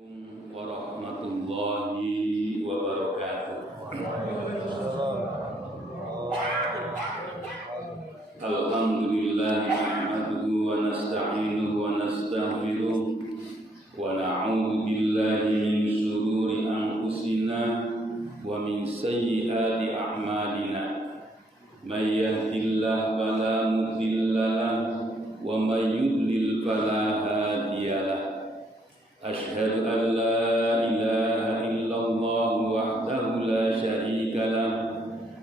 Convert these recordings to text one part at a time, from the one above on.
Warahmatullahi wabarakatuh. Alhamdulillah nahmaduhu wa nasta'inuhu wa nastaghfiruh wa na'udzu billahi min shururi anfusina wa min sayyiati a'malina. May yahdihillahu fala mudilla lahu wa may yudlil fala hadiya lahu. Asyhadu an la ilaha illallah wahdahu la syarika lah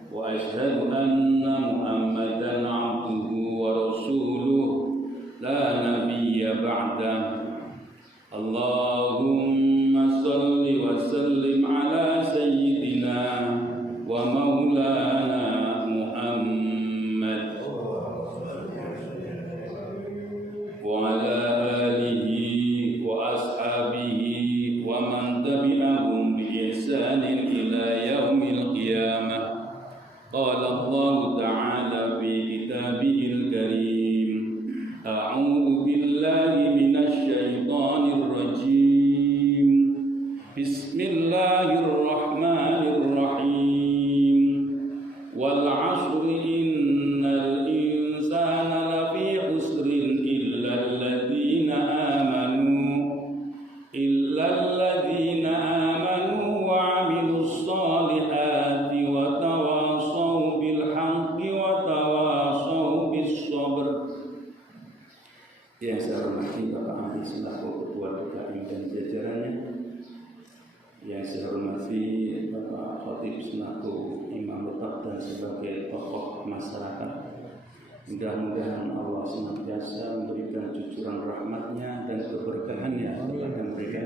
wa asyhadu anna Muhammadan abduhu wa rasuluh la nabiyya ba'dah. Allahumma salli wa sallim ala sayyidina wa maulana Muhammad wa ala alihi wa ashabihi wa man tabi'ahum bi ihsanin ila yaumil qiyamah. Qala Allah ta'ala fi kitabihil karim, a'udzu billahi minasy syaithanir rajim. Bismillahirrahmanirrahim. Wal 'ashri innal insana lafi khusrin illa alladzina amanu wa 'amilus shalihati wa tawashaw bil haqqi wa tawashaw bis sabr. Yang saya hormati Bapak Ahli selaku Ketua DKI dan jajarannya, yang saya hormati Bapak Khatib selaku Imam Tetap dan sebagai tokoh masyarakat, mudah-mudahan Allah senantiasa memberikan cucuran rahmatnya dan keberkahannya kepada mereka.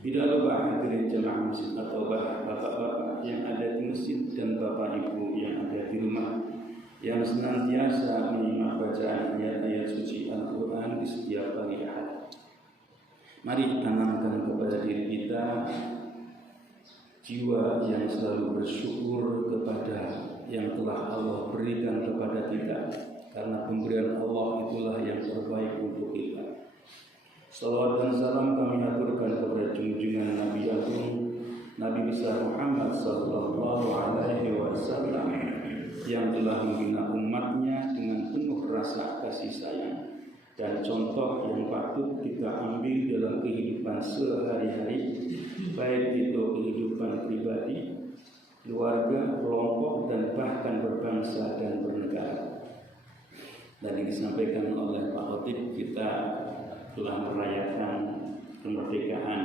Tidak lupa hadirin jemaah masjid atau bapak-bapak yang ada di masjid dan bapak ibu yang ada di rumah, yang senantiasa menyimak bacaan ayat-ayat suci Al-Quran di setiap pagi Ahad. Mari tanamkan kepada diri kita jiwa yang selalu bersyukur kepada yang telah Allah berikan kepada kita, karena pemberian Allah itulah yang terbaik untuk kita. Salawat dan salam kami aturkan kepada junjungan Nabi Agung Nabi besar Muhammad sallallahu alaihi wasallam yang telah membina umatnya dengan penuh rasa kasih sayang dan contoh yang patut kita ambil dalam kehidupan sehari-hari, baik itu kehidupan pribadi, keluarga, kelompok, dan bahkan berbangsa dan bernegara. Dan disampaikan oleh Pak Khatib, kita telah merayakan kemerdekaan.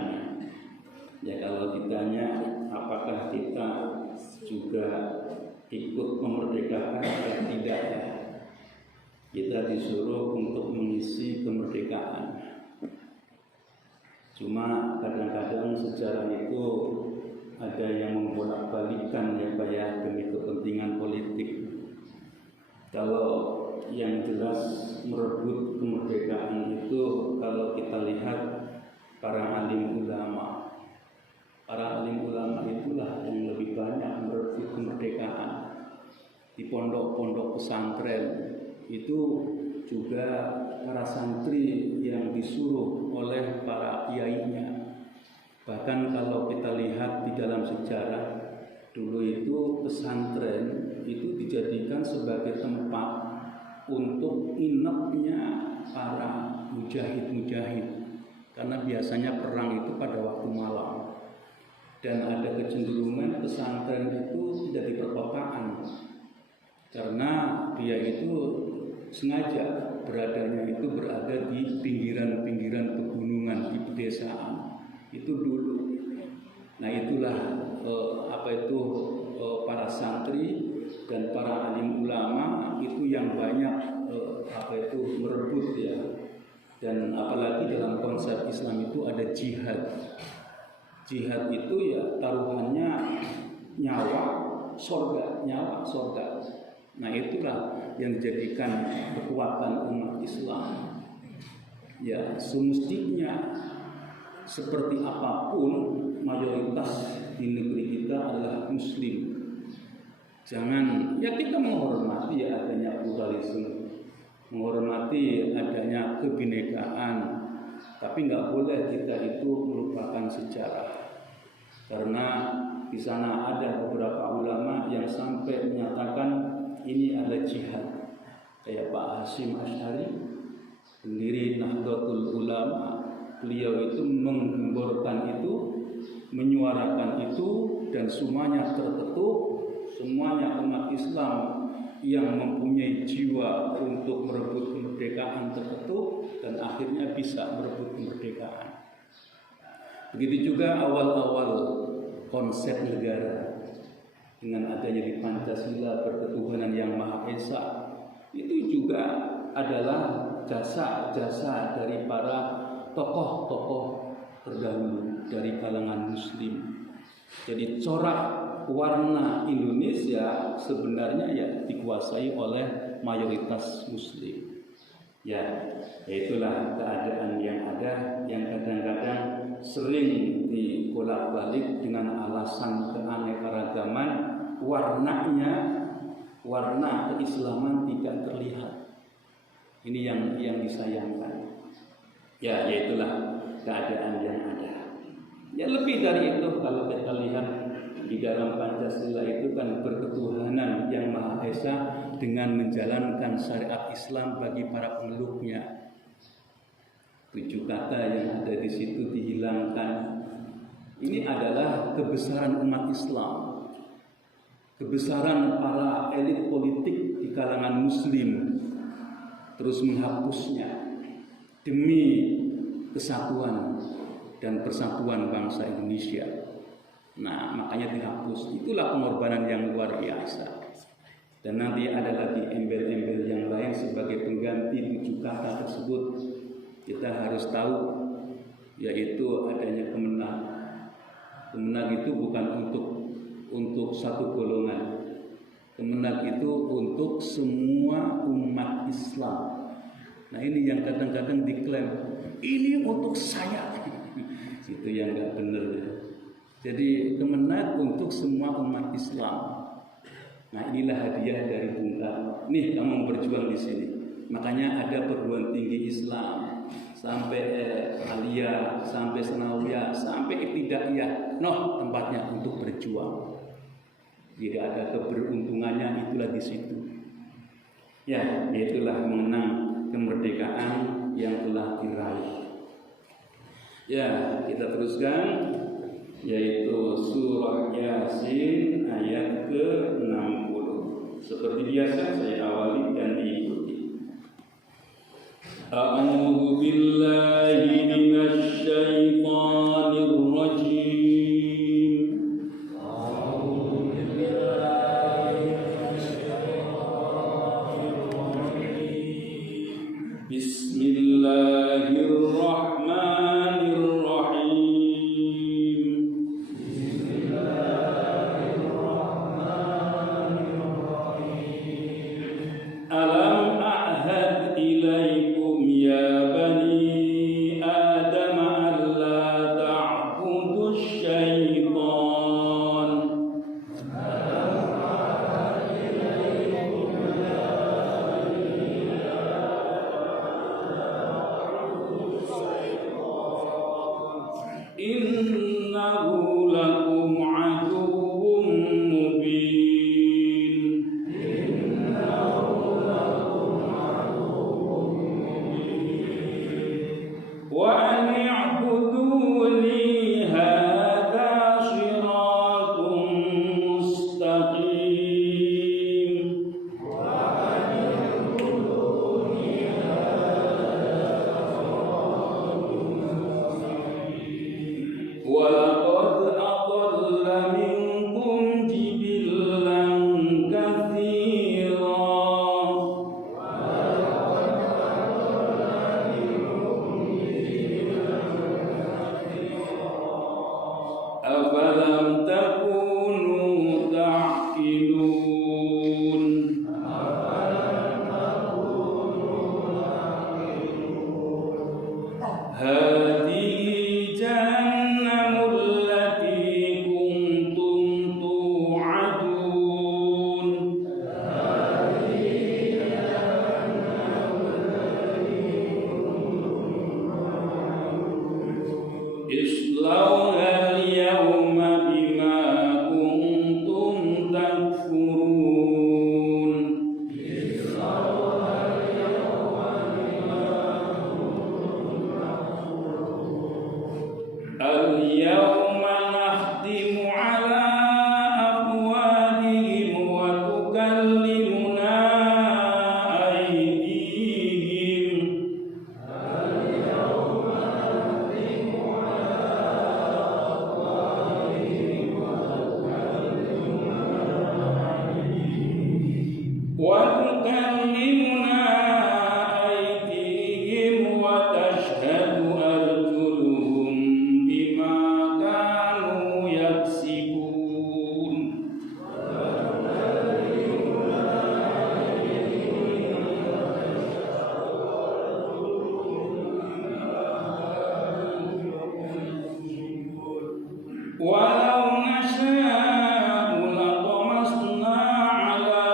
Ya, kalau ditanya apakah kita juga ikut memerdekakan atau tidak, ya, kita disuruh untuk mengisi kemerdekaan. Cuma kadang-kadang sejarah itu ada yang membolak-balikan, ya Pak ya, demi kepentingan politik. Kalau yang jelas merebut kemerdekaan itu, kalau kita lihat para alim ulama itulah yang lebih banyak merebut kemerdekaan. Di pondok-pondok pesantren itu juga para santri yang disuruh oleh para kiainya. Bahkan kalau kita lihat di dalam sejarah, dulu itu pesantren itu dijadikan sebagai tempat untuk inapnya para mujahid-mujahid, karena biasanya perang itu pada waktu malam, dan ada kecenderungan pesantren itu tidak di perkotaan, karena dia itu sengaja beradanya itu berada di pinggiran-pinggiran pegunungan, di pedesaan itu dulu. Nah itulah para santri dan para alim ulama itu yang banyak merebut, ya. Dan apalagi dalam konsep Islam itu ada jihad. Jihad itu ya taruhannya nyawa sorga. Nah itulah yang dijadikan kekuatan umat Islam. Ya, semestinya seperti apapun mayoritas di negeri kita adalah Muslim. Jangan, ya kita menghormati adanya pluralisme, menghormati adanya kebinekaan, Tapi nggak boleh kita itu merupakan sana ada beberapa ulama yang sampai menyatakan ini adalah jihad. Kayak Pak Hasyim Asy'ari, pendiri Nahdlatul Ulama, beliau itu menggemborkan itu, menyuarakan itu, dan semuanya terketuk, semuanya umat Islam yang mempunyai jiwa untuk merebut kemerdekaan terketuk dan akhirnya bisa merebut kemerdekaan. Begitu juga awal-awal konsep negara dengan adanya di Pancasila berketuhanan yang Maha Esa, itu juga adalah jasa-jasa dari para tokoh-tokoh terdahulu dari kalangan Muslim. Jadi corak warna Indonesia sebenarnya ya dikuasai oleh mayoritas Muslim. Ya, itulah keadaan yang ada, yang kadang-kadang sering dibolak-balik dengan alasan keanekaragaman, warna keislaman tidak terlihat. Ini yang disayangkan. Ya, itulah keadaan yang ada. Ya, lebih dari itu kalau kita lihat di dalam Pancasila itu kan berketuhanan yang Maha Esa dengan menjalankan syariat Islam bagi para pemeluknya. 7 kata yang ada di situ dihilangkan. Ini adalah kebesaran umat Islam, kebesaran para elit politik di kalangan Muslim terus menghapusnya demi kesatuan dan persatuan bangsa Indonesia. Nah, makanya dihapus. Itulah pengorbanan yang luar biasa. Dan nanti ada lagi embel-embel yang lain sebagai pengganti 7 kata tersebut. Kita harus tahu, yaitu adanya Kemenang. Kemenang itu bukan untuk satu golongan. Kemenang itu untuk semua umat Islam. Nah, ini yang kadang-kadang diklaim, ini untuk saya. Itu yang nggak benar. Jadi Kemenang untuk semua umat Islam. Nah, inilah hadiah dari Bung Karno. Nih, kamu berjuang di sini. Makanya ada perguruan tinggi Islam sampai Aliyah, sampai Sanawiyah, sampai Ibtidaiyah. Tempatnya untuk berjuang. Tidak ada keberuntungannya, itulah di situ. Ya, itulah mengenang kemerdekaan yang telah diraih. Ya, kita teruskan, yaitu surah Yasin ayat ke-60. Seperti biasa saya awali dan diikuti. A'udzu billahi minasy syaithanir rajim. A'udzu billahi minasy syaithanir rajim. Bismillahirrahmanirrahim. Alam a'had ilaikum ya bani Adam alla ta'budu syaitan. Alam a'had ilaikum ya bani Adam innahu lakum aduwwun mubin. Wa an i'buduni hadza shiratun mustaqim. Wa laqad adalla minkum jibillan katsira. Afalam takunu ta'qilun. Hadhihi jahannamul lati kuntum tu'adun. Islauha al-yawma bima فاليوم نختم على أفواههم وتكلمنا أيديهم وتشهد أرجلهم بما كانوا يكسبون ولو نشاء لطمسنا على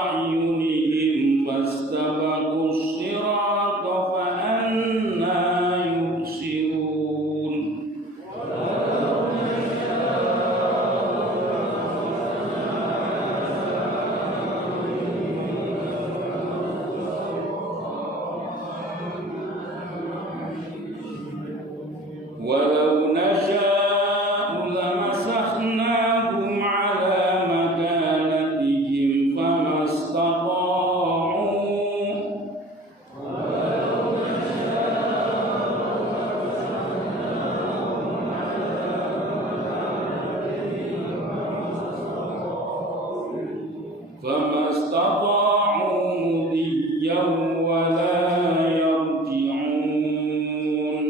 أعينهم فاستبقوا الصراط فأنى يبصرون ولو نشاء لمسخناهم على مكانتهم فما استطاعوا مضيا ولا يرجعون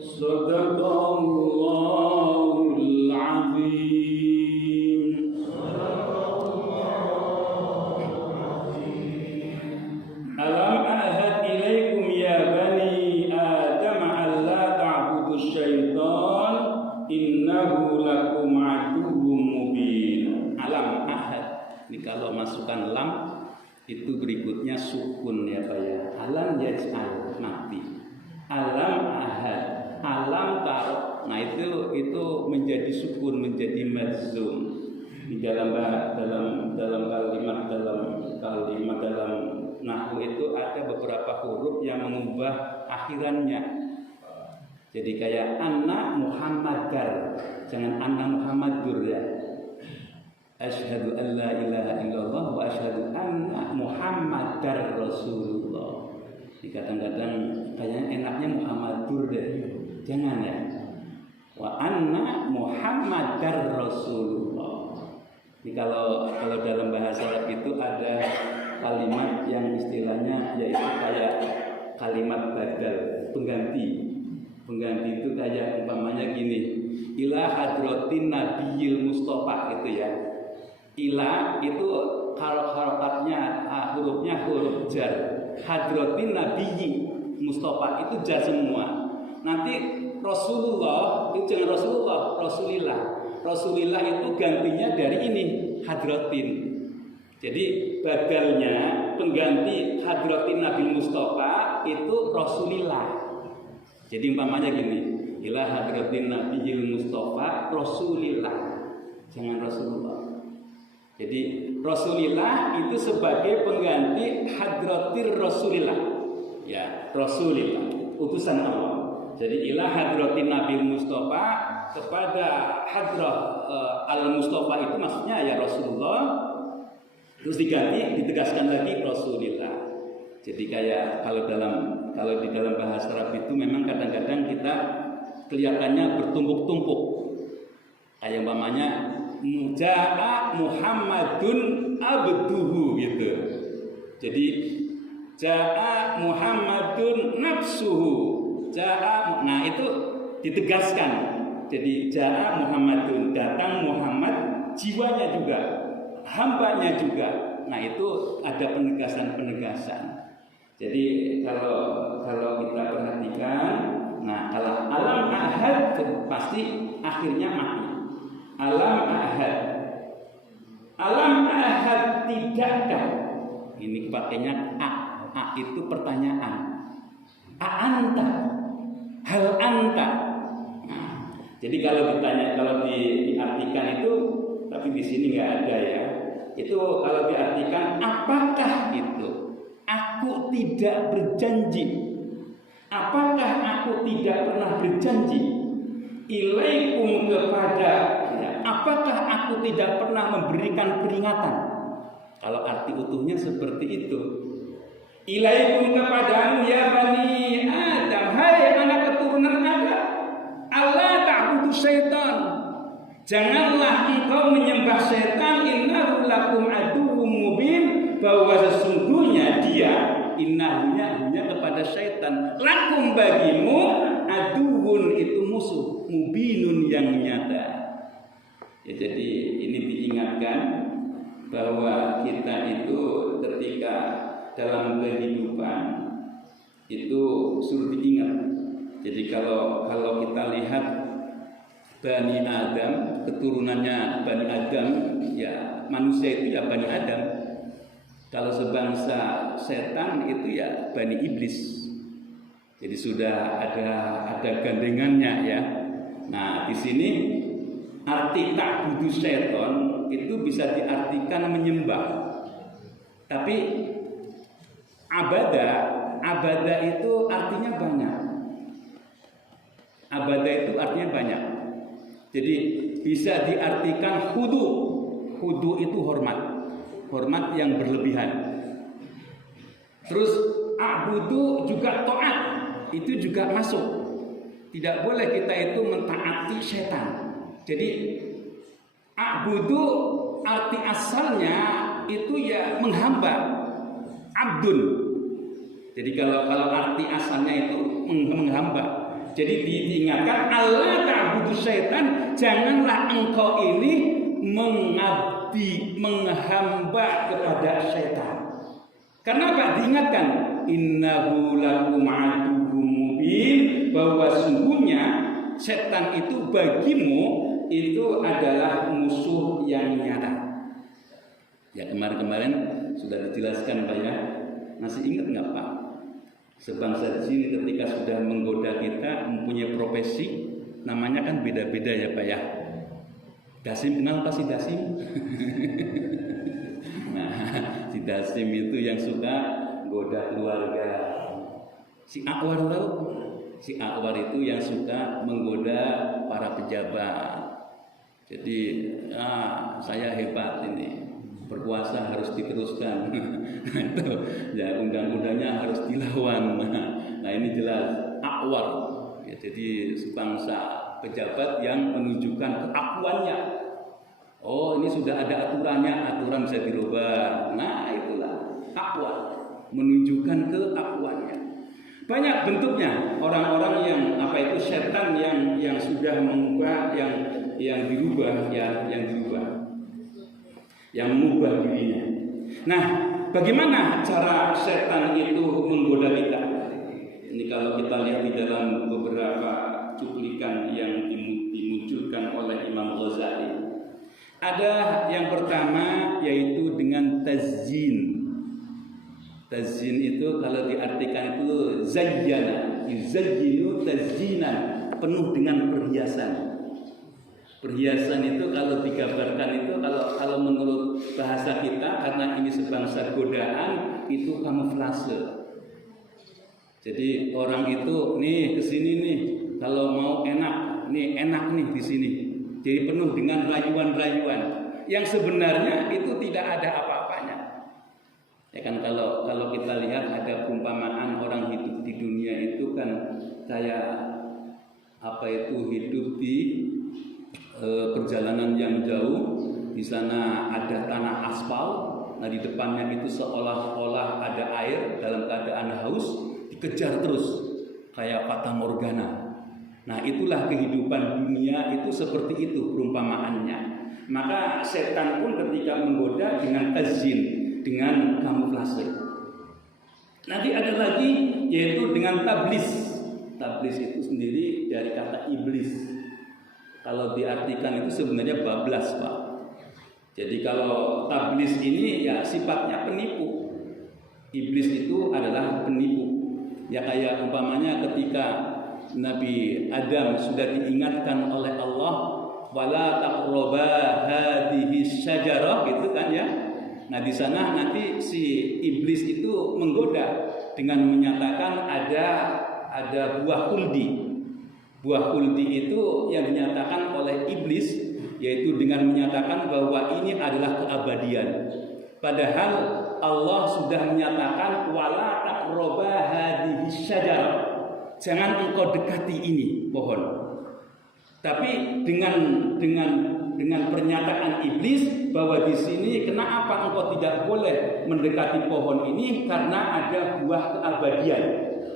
صدق الله العظيم. Alam ahad ilaikum ya bani Adam alla ta'budu syaitan innahu lakum aduwwum mubin. Alam ahad. Ini kalau masukkan lam itu berikutnya sukun ya Pak ya. Alam yaj'al mati. Alam ahad. Alam taruh. Nah itu menjadi sukun, menjadi majzum. Di dalam kalimat dalam nahwu itu ada beberapa huruf yang mengubah akhirannya. Jadi kayak anak Muhammadar, jangan anak Muhammadur ya. Asyhadu an la ilaha illallah wa asyhadu anna Muhammadar Rasulullah. Kadang-kadang kayaknya enaknya Muhammadur deh. Jangan ya. Wa anna Muhammadar Rasulullah. Jadi kalau dalam bahasa Arab itu ada kalimat yang istilahnya yaitu kayak kalimat badal, pengganti. Pengganti itu kayak umpamanya gini. Ila hadratin nabiyil mustafa gitu ya. Ila itu harokatnya hurufnya huruf jar. Hadratin nabiyyi mustafa itu jar semua. Nanti Rasulullah itu jangan Rasulillah. Rasulillah itu gantinya dari ini hadratin. Jadi badalnya pengganti hadratin Nabi Mustafa itu Rasulillah. Jadi umpamanya gini, ila hadratin Nabiyil Mustafa Rasulillah. Jangan Rasulullah. Jadi Rasulillah itu sebagai pengganti hadratir Rasulillah. Ya, Rasulillah, utusan Allah. Jadi ila hadratin Nabi Mustafa kepada hadrah al-Mustafa itu maksudnya ya Rasulullah. Terus ditegaskan lagi Rasulillah. Jadi kayak kalau di dalam bahasa Arab itu memang kadang-kadang kita kelihatannya bertumpuk-tumpuk. Kayak umpamanya Ja'a Muhammadun abduhu gitu. Jadi Ja'a Muhammadun nafsuhu. Nah itu ditegaskan. Jadi Ja'a Muhammadun, datang Muhammad, jiwanya juga, hambanya juga. Nah itu ada penegasan. Jadi kalau kita perhatikan, nah kalau alam ahad pasti akhirnya mati. Alam ahad tidakkah? Ini pakainya a itu pertanyaan. Anta, hal anta. Nah, jadi kalau diartikan itu, tapi di sini nggak ada ya. Itu kalau diartikan, apakah itu aku tidak berjanji? Apakah aku tidak pernah berjanji ilaikum kepada, apakah aku tidak pernah memberikan peringatan? Kalau arti utuhnya seperti itu. Ilaikum kepadamu ya Bani Adam, hai anak keturunan Adam, Allah ta'budu syaitan, janganlah engkau menyembah setan, innahu lakum aduwwum mubin, bahwa sesungguhnya dia innahunya kepada syaitan, lakum bagimu, aduwun itu musuh, mubinun yang nyata. Ya, jadi ini diingatkan bahwa kita itu ketika dalam kehidupan itu suruh diingat. Jadi kalau kita lihat Bani Adam, keturunannya Bani Adam, ya manusia itu ya Bani Adam. Kalau sebangsa setan itu ya Bani Iblis. Jadi sudah ada gandengannya ya. Nah, di sini arti ta'budu syaitan itu bisa diartikan menyembah. Tapi abadah itu artinya banyak. Abadah itu artinya banyak. Jadi bisa diartikan khudu. Khudu itu hormat yang berlebihan. Terus a'budu juga taat, itu juga masuk. Tidak boleh kita itu mentaati setan. Jadi a'budu arti asalnya itu ya menghamba, abdun. Jadi kalau arti asalnya itu menghamba. Jadi diingatkan Allah ta'budu syaitan, janganlah engkau ini menghamba kepada setan. Kenapa diingatkan? Innahu lakum aduwwum mubin, bahwa sungguhnya setan itu bagimu itu adalah musuh yang nyata. Ya, kemarin sudah dijelaskan Pak ya. Masih ingat nggak Pak? Sebangsa jin ketika sudah menggoda kita mempunyai profesi, namanya kan beda-beda ya Pak ya. Dasim, kenal apa si Dasim? Nah, si Dasim itu yang suka goda keluarga. Si Akwar tahu? Si Akwar itu yang suka menggoda para pejabat. Jadi, saya hebat ini. Berkuasa harus diteruskan. Itu ya, undang-undangnya harus dilawan. Nah, ini jelas Akwar. Ya, jadi sebangsa pejabat yang menunjukkan keakuannya. Oh, ini sudah ada aturannya, aturan bisa dirubah. Nah, itulah akwar, menunjukkan keakuannya. Banyak bentuknya orang-orang yang setan yang sudah mengubah, yang dirubah, yang dirubah, yang mengubah dirinya. Nah, bagaimana cara setan itu menggoda kita? Ini kalau kita lihat di dalam beberapa cuplikan yang dimunculkan oleh Imam Ghazali. Ada yang pertama yaitu dengan tazyin. Tazyin itu kalau diartikan itu zayyana, yuzayyinu tazyinan, penuh dengan perhiasan. Perhiasan itu kalau digambarkan itu kalau menurut bahasa kita, karena ini sebangsa godaan, itu kamuflase. Jadi orang itu nih kesini nih, kalau mau enak nih di sini. Jadi penuh dengan rayuan-rayuan yang sebenarnya itu tidak ada apa-apanya. Ya kan kalau kita lihat ada perumpamaan orang hidup di dunia itu kan kayak hidup di perjalanan yang jauh. Di sana ada tanah aspal. Nah, di depannya itu seolah-olah ada air, dalam keadaan haus, dikejar terus kayak fata morgana. Nah, itulah kehidupan dunia itu seperti itu perumpamaannya. Maka setan pun ketika menggoda dengan tazyin, dengan kamuflase. Nanti ada lagi yaitu dengan tablis. Tablis itu sendiri dari kata iblis. Kalau diartikan itu sebenarnya bablas, Pak. Jadi kalau tablis ini ya sifatnya penipu. Iblis itu adalah penipu. Ya kayak umpamanya ketika Nabi Adam sudah diingatkan oleh Allah, wala taqraba hadhihi syajarah, gitu kan ya. Nah di sana nanti si iblis itu menggoda dengan menyatakan ada buah khuldi. Buah khuldi itu yang dinyatakan oleh iblis, yaitu dengan menyatakan bahwa ini adalah keabadian. Padahal Allah sudah menyatakan wala taqraba hadhihi syajarah. Jangan engkau dekati ini pohon. Tapi dengan pernyataan iblis bahwa di sini kenapa engkau tidak boleh mendekati pohon ini, karena ada buah keabadian.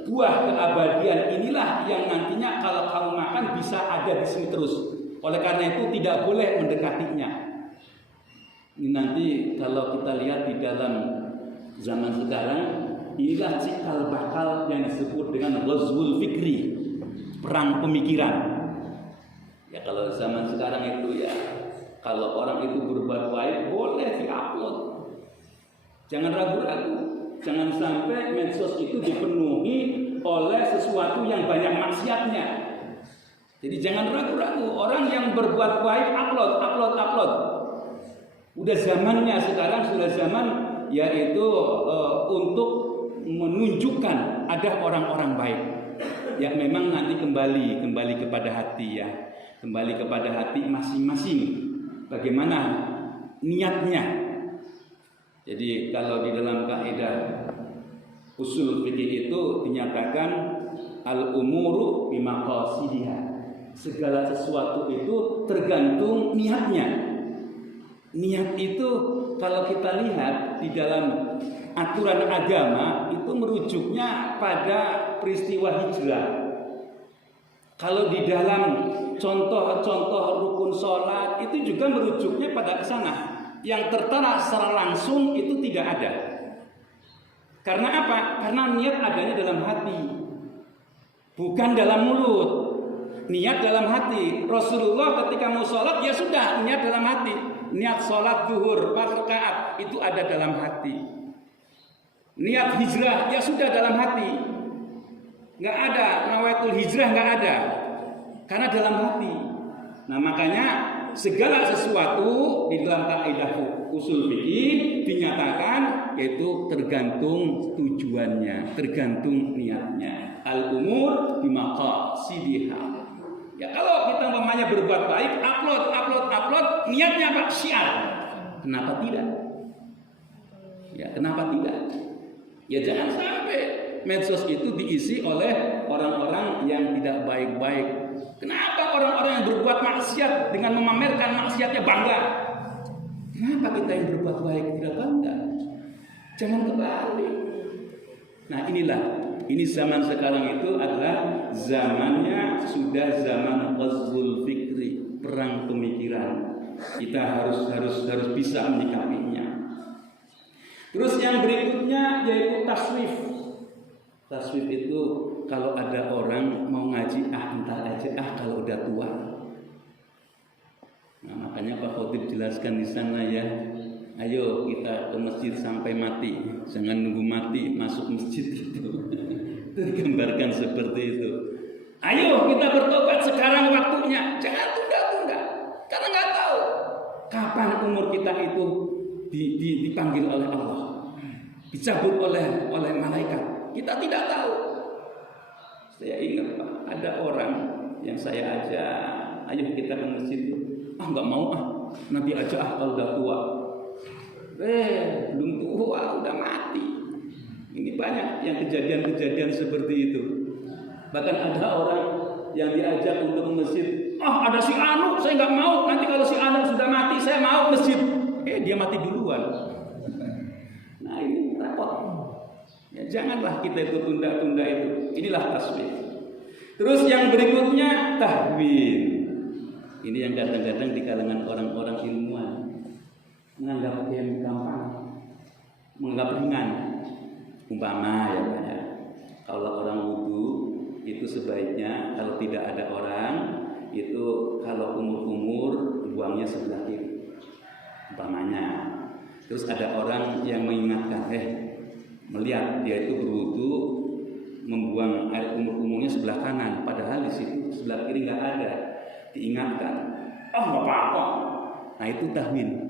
Buah keabadian inilah yang nantinya kalau kamu makan bisa ada di sini terus. Oleh karena itu tidak boleh mendekatinya. Ini nanti kalau kita lihat di dalam zaman sekarang, inilah cikal bakal yang disebut dengan ghazwul fikri, perang pemikiran. Ya kalau zaman sekarang itu ya, kalau orang itu berbuat baik boleh diupload. Jangan ragu-ragu, jangan sampai medsos itu dipenuhi oleh sesuatu yang banyak maksiatnya. Jadi jangan ragu-ragu, orang yang berbuat baik upload. Udah zamannya sekarang, sudah zaman yaitu untuk menunjukkan ada orang-orang baik yang memang nanti kembali kepada hati ya. Kembali kepada hati masing-masing. Bagaimana niatnya? Jadi kalau di dalam kaidah usul fikih itu dinyatakan al-umuru bimaqasidiha. Segala sesuatu itu tergantung niatnya. Niat itu kalau kita lihat di dalam aturan agama itu merujuknya pada peristiwa hijrah. Kalau di dalam contoh-contoh rukun sholat itu juga merujuknya pada kesana. Yang tertera secara langsung itu tidak ada. Karena apa? Karena niat adanya dalam hati, bukan dalam mulut. Niat dalam hati. Rasulullah ketika mau sholat ya sudah niat dalam hati. Niat sholat zuhur 4 rakaat itu ada dalam hati. Niat hijrah ya sudah dalam hati. Nggak ada nawaitul hijrah, nggak ada, karena dalam hati. Nah makanya segala sesuatu di dalam kaidah usul fikih dinyatakan yaitu tergantung tujuannya, tergantung niatnya. Al umur bimaqasidiha. Ya kalau kita umpamanya berbuat baik, upload, niatnya apa? Syiar. Kenapa tidak? Ya kenapa tidak? Ya jangan sampai medsos itu diisi oleh orang-orang yang tidak baik-baik. Kenapa orang-orang yang berbuat maksiat dengan memamerkan maksiatnya bangga? Kenapa kita yang berbuat baik tidak bangga? Jangan kebalik. Nah ini zaman sekarang itu adalah zamannya sudah zaman ghazwul fikri, perang pemikiran. Kita harus bisa menyikapinya. Terus yang berikutnya yaitu taswif. Taswif itu kalau ada orang mau ngaji, entar aja, kalau udah tua. Nah makanya Pak Khotib jelaskan di sana ya, ayo kita ke masjid sampai mati, jangan nunggu mati masuk masjid itu. Tergambarkan seperti itu. Ayo kita bertobat sekarang waktunya, jangan tunda-tunda, karena nggak tahu kapan umur kita itu dipanggil oleh Allah, dicabut oleh malaikat. Kita tidak tahu. Saya ingat Pak, ada orang yang saya ajak, ayo kita ke masjid. Nggak mau nanti aja kalau udah tua. Belum tua, udah mati. Ini banyak yang kejadian-kejadian seperti itu. Bahkan ada orang yang diajak untuk ke masjid. Ada si Anu, saya nggak mau. Nanti kalau si Anu sudah mati, saya mau ke masjid. Dia mati duluan. Nah ini repot. Ya, janganlah kita itu tunda-tunda itu. Inilah tasbih. Terus yang berikutnya tahwil. Ini yang kadang-kadang di kalangan orang-orang ilmuwan menganggap yang gampang, menganggap ringan. Umpama ya Pak ya, kalau orang wudu itu sebaiknya kalau tidak ada orang itu kalau kumur-kumur buangnya sebelah kiri. Umpamanya. Terus ada orang yang mengingatkan, melihat dia itu berwudu membuang air kumur-kumurnya sebelah kanan, padahal di situ sebelah kiri nggak ada. Diingatkan, nggak apa-apa. Nah itu tahwil.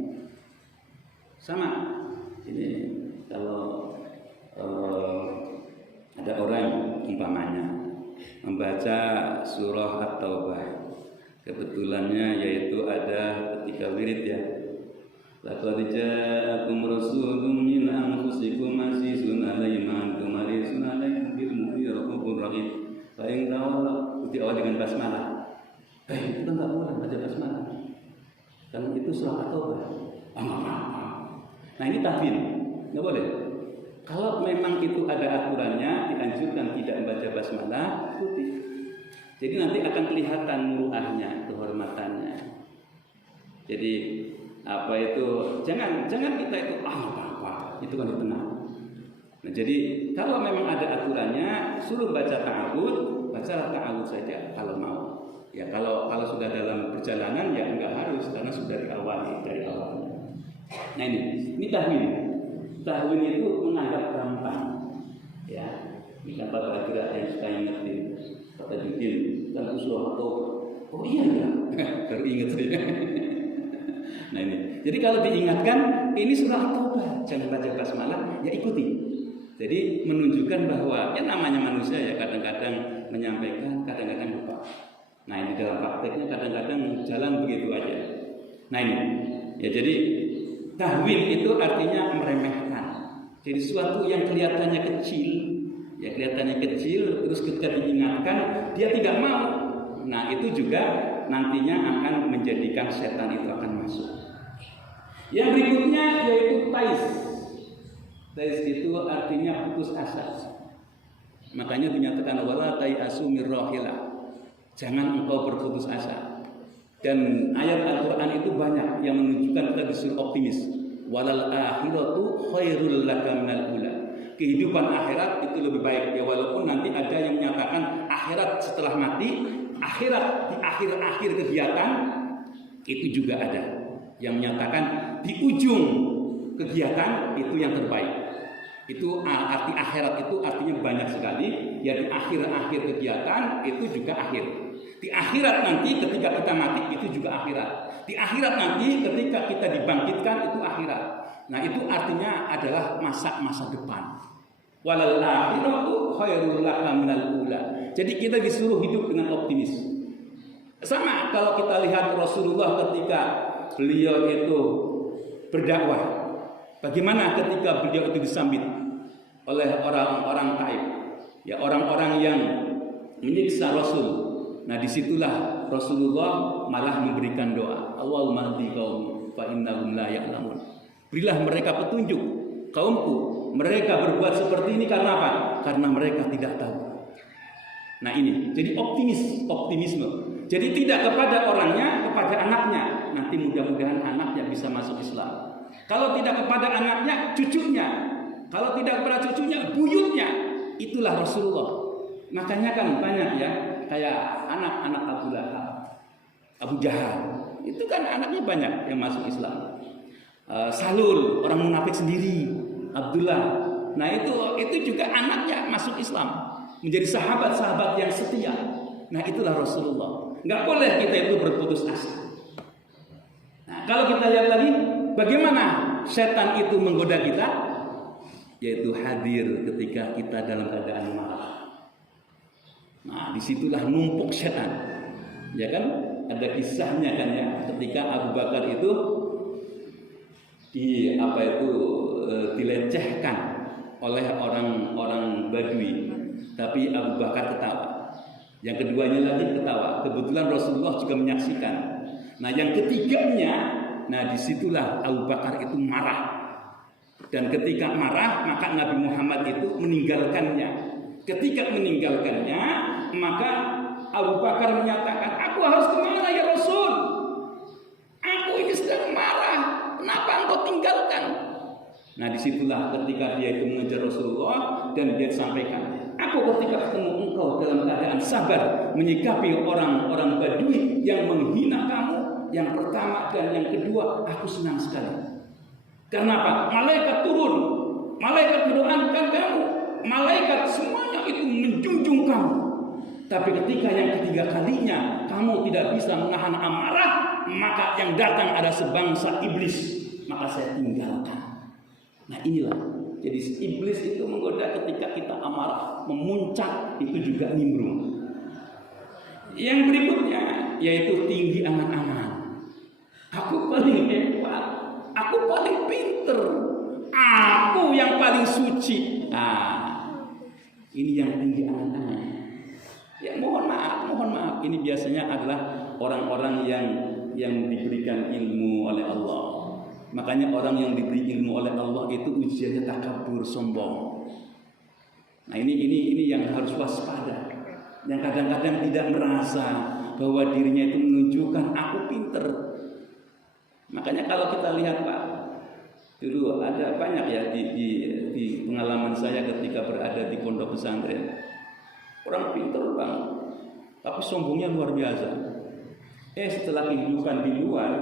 Sama, Ini kalau ada orang umpamanya membaca surah At-Taubah, kebetulannya yaitu ada ketika wirid ya. Laqad ja'akum rasulun min anfusikum azizun 'alaihi ma antum harisun 'alaihi bil mu'minina raufur rahim. Fa in tawallaw, diawali dengan basmalah. Kita enggak boleh baca basmalah. Karena itu surah At-Taubah. Nah ini tahwil, enggak boleh. Kalau memang itu ada aturannya, dianjurkan tidak membaca basmalah, ikuti. Jadi nanti akan kelihatan muruahnya, kehormatannya. Jadi apa itu? Jangan kita itu apa-apa, itu kan benar. Nah, jadi kalau memang ada aturannya, suruh baca ta'awud, bacalah ta'awud saja kalau mau. Ya kalau sudah dalam perjalanan ya enggak harus karena sudah diawali dari awalnya. Nah ini tahwil. Tahwil itu menganggap gampang. Ya, ini kata gerak yang suka ingetin. Kata Judin, kan usul atau oh iya ya, baru ingat saya. Nah ini, jadi kalau diingatkan ini surah Taubah, jangan baca basmalah, ya ikuti. Jadi menunjukkan bahwa ya namanya manusia ya kadang-kadang menyampaikan, kadang-kadang lupa. Nah ini dalam prakteknya kadang-kadang jalan begitu aja. Nah ini, ya jadi tahwil itu artinya meremehkan. Jadi sesuatu yang kelihatannya kecil, ya kelihatannya kecil, terus ketika diingatkan dia tidak mau. Nah itu juga nantinya akan menjadikan setan itu akan masuk. Yang berikutnya yaitu tais. Tais itu artinya putus asa. Makanya dinyatakan wala tai'asu mir rohilah. Jangan engkau berputus asa. Dan ayat Al-Quran itu banyak yang menunjukkan kita disuruh optimis. Walal akhiratu khairul laka minal ula. Kehidupan akhirat itu lebih baik ya, walaupun nanti ada yang menyatakan akhirat setelah mati, akhirat di akhir-akhir kegiatan itu juga ada yang menyatakan di ujung kegiatan itu yang terbaik. Itu arti akhirat itu artinya banyak sekali. Ya di akhir-akhir kegiatan itu juga akhir. Di akhirat nanti ketika kita mati itu juga akhirat. Di akhirat nanti ketika kita dibangkitkan itu akhirat. Nah itu artinya adalah masa depan. Walal akhiratu khairul laka minal ula. Jadi kita disuruh hidup dengan optimis. Sama kalau kita lihat Rasulullah ketika beliau itu berdakwah. Bagaimana ketika beliau itu disambit oleh orang-orang Taif, ya orang-orang yang menyiksa Rasul. Nah disitulah Rasulullah malah memberikan doa. Allahumma hdi qaumi fa innahum la ya'lamun. Berilah mereka petunjuk kaumku. Mereka berbuat seperti ini karena apa? Karena mereka tidak tahu. Nah ini, jadi optimisme. Jadi tidak kepada orangnya, kepada anaknya. Nanti mudah-mudahan anaknya bisa masuk Islam. Kalau tidak kepada anaknya, cucunya. Kalau tidak kepada cucunya, buyutnya. Itulah Rasulullah. Makanya kan banyak ya, kayak anak-anak Abu Lahab, Abu Jahal. Itu kan anaknya banyak yang masuk Islam. Salul, orang munafik sendiri, Abdullah. Nah itu juga anaknya masuk Islam, menjadi sahabat-sahabat yang setia. Nah itulah Rasulullah. Nggak boleh kita itu berputus asa. Nah kalau kita lihat lagi, bagaimana setan itu menggoda kita? Yaitu hadir ketika kita dalam keadaan marah. Nah disitulah numpuk setan. Ya kan? Ada kisahnya kan ya, ketika Abu Bakar itu dilecehkan oleh orang-orang Badui, tapi Abu Bakar ketawa. Yang keduanya lagi ketawa. Kebetulan Rasulullah juga menyaksikan. Nah yang ketiganya, nah disitulah Abu Bakar itu marah. Dan ketika marah, maka Nabi Muhammad itu meninggalkannya. Ketika meninggalkannya, maka Abu Bakar menyatakan, aku harus kemana ya Rasul? Aku ini sedang marah. Kenapa engkau tinggalkan? Nah disitulah ketika dia itu mengejar Rasulullah dan dia sampaikan, aku ketika ketemu engkau dalam keadaan sabar menyikapi orang-orang Badui yang menghina kamu, yang pertama dan yang kedua, aku senang sekali. Karena apa? Malaikat turun, malaikat mendoakan kamu, malaikat semuanya itu menjunjung kamu. Tapi ketika yang ketiga kalinya kamu tidak bisa menahan amarah, maka yang datang ada sebangsa iblis, maka saya tinggalkan. Nah inilah, jadi iblis itu menggoda ketika kita amarah, memuncak itu juga nimbrung. Yang berikutnya yaitu tinggi angan-angan. Aku paling hebat, aku paling pinter, aku yang paling suci. Nah, ini yang tinggi angan-angan. Ya mohon maaf. Ini biasanya adalah orang-orang yang diberikan ilmu oleh Allah. Makanya orang yang diberi ilmu oleh Allah itu ujiannya takabur, sombong. Nah ini yang harus waspada. Yang kadang-kadang tidak merasa bahwa dirinya itu menunjukkan aku pinter. Makanya kalau kita lihat Pak, dulu ada banyak ya di pengalaman saya ketika berada di pondok pesantren. Orang pinter banget, tapi sombongnya luar biasa. Setelah kehidupan di luar,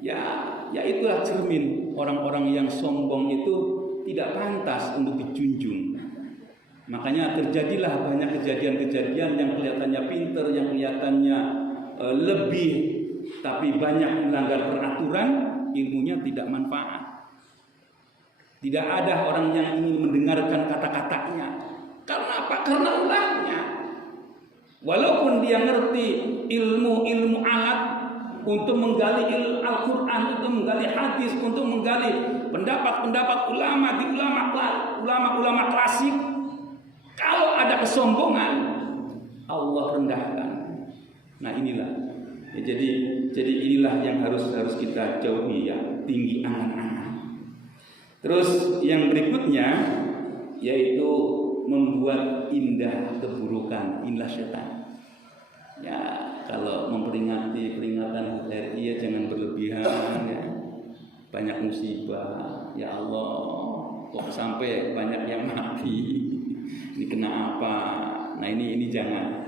ya itulah cermin orang-orang yang sombong itu tidak pantas untuk dijunjung. Makanya terjadilah banyak kejadian-kejadian yang kelihatannya pinter, yang kelihatannya lebih, tapi banyak melanggar peraturan, ilmunya tidak manfaat. Tidak ada orang yang ingin mendengarkan kata-katanya. Karena apa? Karena ulahnya. Walaupun dia ngerti ilmu alat untuk menggali Al-Quran, untuk menggali hadis, untuk menggali pendapat-pendapat ulama di ulama klasik, kalau ada kesombongan, Allah rendahkan. Nah inilah. Ya, jadi inilah yang harus kita jauhi ya, tinggi angan-angan. Terus yang berikutnya yaitu membuat indah keburukan, indah setan. Ya, kalau memperingati peringatan HUT RI ya jangan berlebihan ya. Banyak musibah, ya Allah, kok sampai banyak yang mati. Ini kena apa? Nah ini jangan.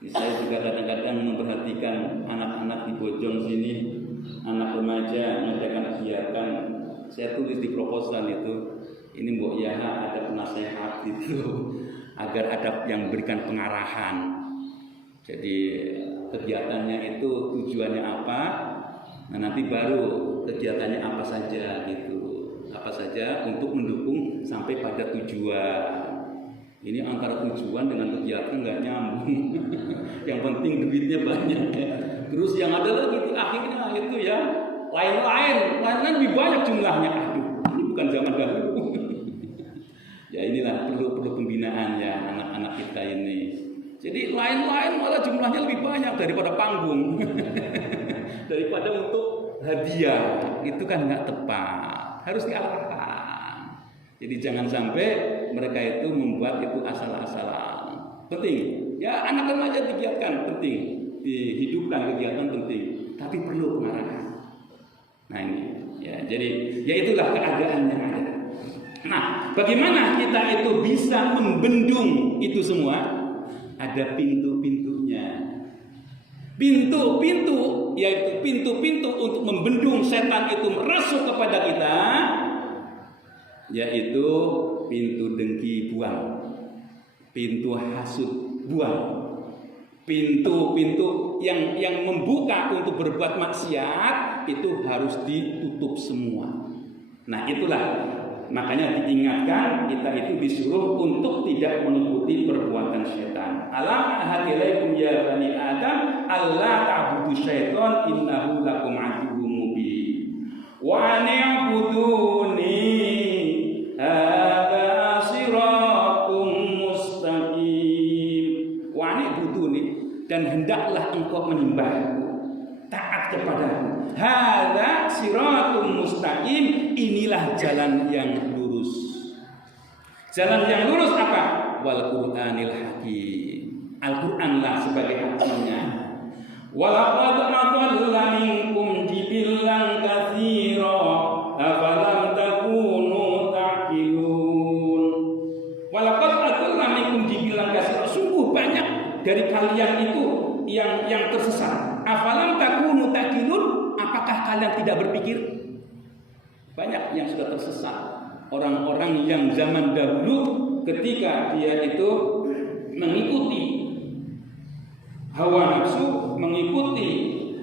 Ini saya juga kadang-kadang memperhatikan anak-anak di Bojong sini, anak remaja mengadakan kegiatan. Saya tulis di proposal itu. Ini Mbok Yaha ada penasehat itu agar ada yang memberikan pengarahan. Jadi kegiatannya itu tujuannya apa? Nah nanti baru kegiatannya apa saja gitu. Apa saja untuk mendukung sampai pada tujuan. Ini antara tujuan dengan kegiatan nggak nyambung. Yang penting duitnya banyak. Terus yang ada lagi di akhirnya itu ya lain-lain lebih banyak jumlahnya. Aduh, ini bukan zaman dahulu. Ya inilah perlu pembinaan ya anak-anak kita ini. Jadi lain-lain malah jumlahnya lebih banyak daripada panggung. Daripada untuk hadiah. Itu kan nggak tepat. Harus diarahkan. Jadi jangan sampai mereka itu membuat itu asal-asalan. Penting. Ya anak remaja digiatkan penting. Dihidupkan kegiatan penting. Tapi perlu pengarahan. Nah ini. Ya jadi ya itulah keadaan yang ada. Nah, bagaimana kita itu bisa membendung itu semua? Ada pintu-pintunya. Pintu-pintu, yaitu pintu-pintu untuk membendung setan itu merasuk kepada kita, yaitu pintu dengki buang, pintu hasud buang, pintu-pintu yang membuka untuk berbuat maksiat itu harus ditutup semua. Nah, itulah. Makanya diingatkan kita itu disuruh untuk tidak mengikuti perbuatan syaitan. Alam ahad ilaikum ya bani Adam alla ta'budu syaitan innahu lakum aduwwum mubin. Wa an'buduni hadza siratum mustaqim. Wa an'buduni dan hendaklah engkau menyembahku, taat kepadaku. Hadza siratum mustaqim, inilah jalan yang lurus. Jalan yang lurus apa? Wal Qur'anil Hakim. Al-Qur'anlah sebagai hakimnya. Walaqad adalla minkum jibillan katsira afalam takunu ta'qilun. Walaqad adalla minkum jibillan katsira. Sungguh banyak dari kalian itu yang tersesat. Afalam takunu ta'qilun. Apakah kalian tidak berpikir? Banyak yang sudah tersesat. Orang-orang yang zaman dahulu ketika dia itu mengikuti hawa nafsu, mengikuti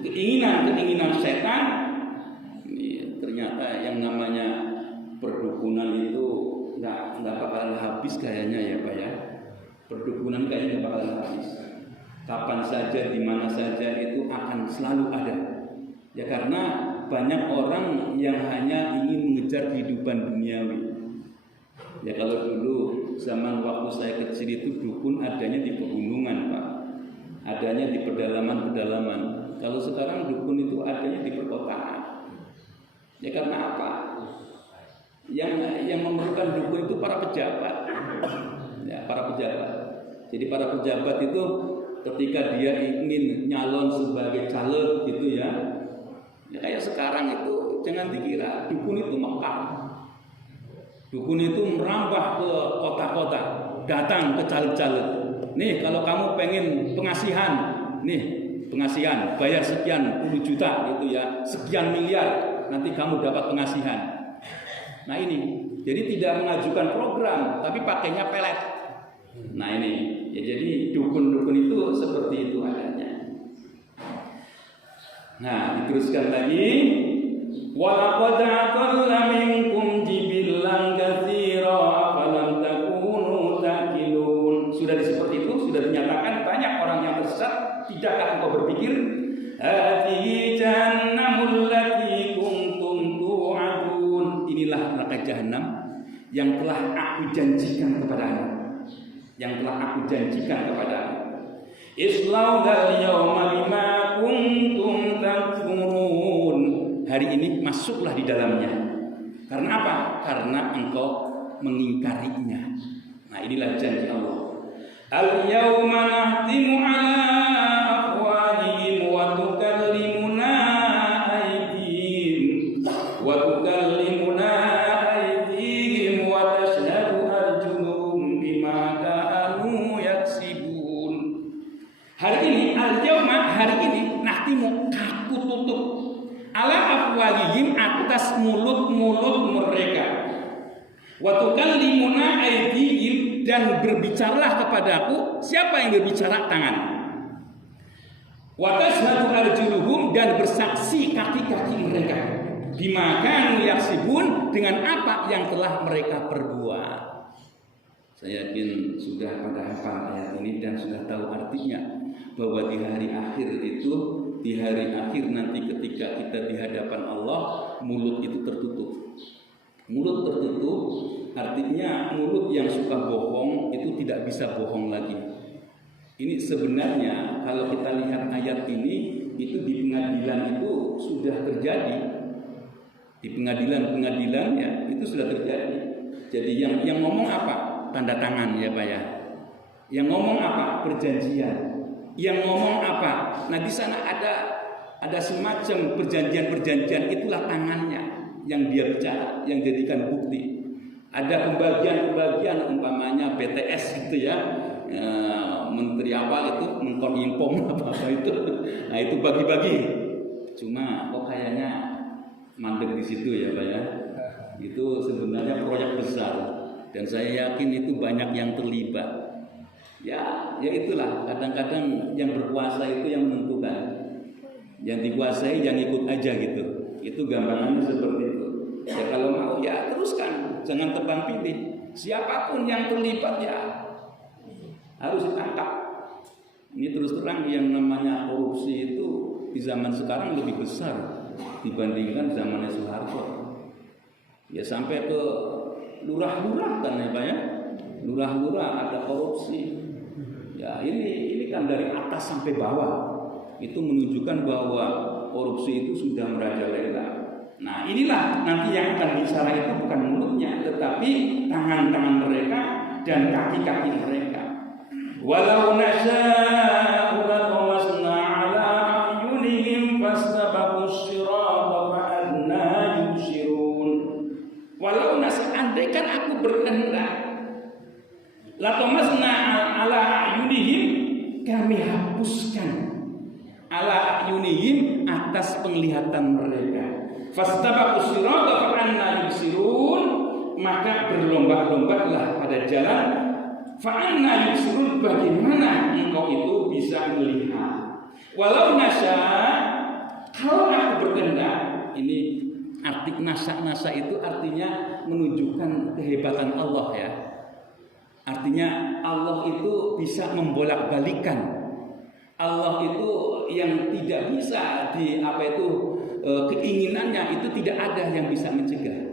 keinginan-keinginan setan, ini ternyata yang namanya perdukunan itu nggak bakalan habis kayaknya ya Pak ya. Perdukunan kayaknya nggak bakalan habis. Kapan saja, di mana saja itu akan selalu ada. Ya karena banyak orang yang hanya ingin mengejar kehidupan duniawi. Ya kalau dulu zaman waktu saya kecil itu dukun adanya di pegunungan Pak, adanya di pedalaman-pedalaman. Kalau sekarang dukun itu adanya di perkotaan. Ya karena apa? Yang memerlukan dukun itu para pejabat. Ya para pejabat. Jadi para pejabat itu ketika dia ingin nyalon sebagai caleg gitu ya kayak sekarang itu jangan dikira dukun itu mekar. Dukun itu merambah ke kota-kota, datang ke caleg-caleg. Nih kalau kamu pengen pengasihan, nih pengasihan bayar sekian puluh juta gitu ya, sekian miliar nanti kamu dapat pengasihan. Nah ini jadi tidak mengajukan program tapi pakainya pelet. Nah ini ya jadi dukun-dukun itu seperti itu adanya. Nah diteruskan lagi, walaqad aqalla minkum jibillan katsira falam takunu taqilun. Sudah seperti itu, sudah dinyatakan banyak orang yang tersesat. Tidakkah engkau berpikir hadhihi jahannamul lati kuntum tu'adun. Inilah neraka jahanam yang telah aku janjikan kepadamu. Yang telah aku janjikan kepadamu. Islauhal yawma bima kuntum takfurun. Hari ini masuklah di dalamnya. Karena apa? Karena engkau mengingkarinya. Nah inilah janji Allah. Al yawma nahtimu ala afwahihim wa tukallimuna aydihim wa tukallimuna aydihim wa tashhadu arjuluhum bima kanu yaksibun. Hari ini al-yawma, hari ini nahtimu, aku tutup ala afwahihim, atas mulut-mulut mereka. Wa tukallimuna aydihim, dan berbicaralah kepadaku. Siapa yang berbicara? Tangan. Wa tashhadu arjuluhum, dan bersaksi kaki-kaki mereka. Bima kanu yaksibun, dengan apa yang telah mereka perbuat. Saya yakin sudah pada hafal ayat ini dan sudah tahu artinya bahwa di hari akhir itu, di hari akhir nanti ketika kita di hadapan Allah, mulut itu tertutup. Mulut tertutup artinya mulut yang suka bohong itu tidak bisa bohong lagi. Ini sebenarnya kalau kita lihat ayat ini itu di pengadilan itu sudah terjadi. Di pengadilan ya itu sudah terjadi. Jadi yang ngomong apa? Tanda tangan ya Pak ya. Yang ngomong apa? Perjanjian. Yang ngomong apa? Nah di sana ada semacam perjanjian-perjanjian, itulah tangannya yang dia bicara, yang jadikan bukti. Ada pembagian umpamanya BTS gitu ya, menteri apa itu, Menkominfo apa itu. Nah itu bagi-bagi. Cuma kok kayaknya mandek di situ ya Pak ya. Itu sebenarnya proyek besar. Dan saya yakin itu banyak yang terlibat. Ya itulah kadang-kadang yang berkuasa itu yang menentukan. Yang dikuasai yang ikut aja gitu. Itu gambarannya seperti itu. Ya kalau mau ya teruskan, jangan tebang pilih. Siapapun yang terlibat ya harus ditangkap. Ini terus terang yang namanya korupsi itu di zaman sekarang lebih besar dibandingkan zamannya Soeharto. Ya sampai ke lurah-lurah kan ya Pak ya. Lurah-lurah ada korupsi. Ya ini kan dari atas sampai bawah. Itu menunjukkan bahwa korupsi itu sudah merajalela. Nah inilah nanti yang akan bicara itu bukan mulutnya, tetapi tangan-tangan mereka dan kaki-kaki mereka. Walau nasya'u latamasna ala ayunihim fastabaqus sirata fa anna yubsirun. Walau andaikan aku berkehendak, latamasna ala ayunihim, kami hapuskan ala ayunihim, atas penglihatan mereka. Fastabaqus sirata fa anna yubsirun, maka berlomba-lombalah pada jalan. Fa anna yubsirun, bagaimana engkau itu bisa melihat. Walau nasya, kalau aku berkehendak, ini Arti nasa itu artinya menunjukkan kehebatan Allah ya. Artinya Allah itu bisa membolak-balikan. Allah itu yang tidak bisa keinginannya itu tidak ada yang bisa mencegah.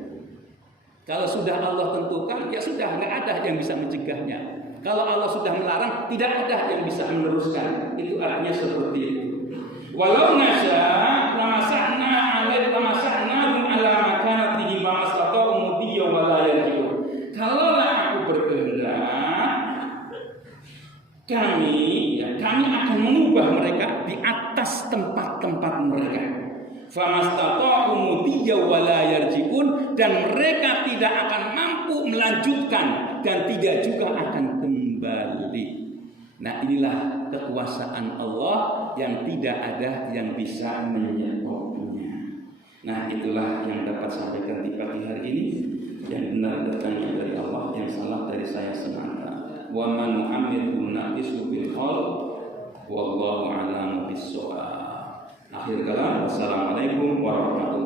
Kalau sudah Allah tentukan, ya sudah, nggak ada yang bisa mencegahnya. Kalau Allah sudah melarang, tidak ada yang bisa meneruskan. Itu artinya seperti itu. Walau nasya lamasana ala makanatihi ma mastata'u mudiyya wa la yarji'un. Kalaulah aku berkehendak, kami akan mengubah mereka di atas tempat-tempat mereka. Famastata'u mudiyya wa la yarji'un, dan mereka tidak akan mampu melanjutkan dan tidak juga akan kembali. Nah, inilah kekuasaan Allah yang tidak ada yang bisa menyetopnya. Nah, itulah yang dapat sampaikan di pagi hari ini. Yang benar datangnya dari Allah, yang salah dari saya semata. Wa man nu'ammirhu naqisu bil khalq wallahu a'lamu bis-shawab. Akhir kalam, wassalamualaikum warahmatullahi wabarakatuh.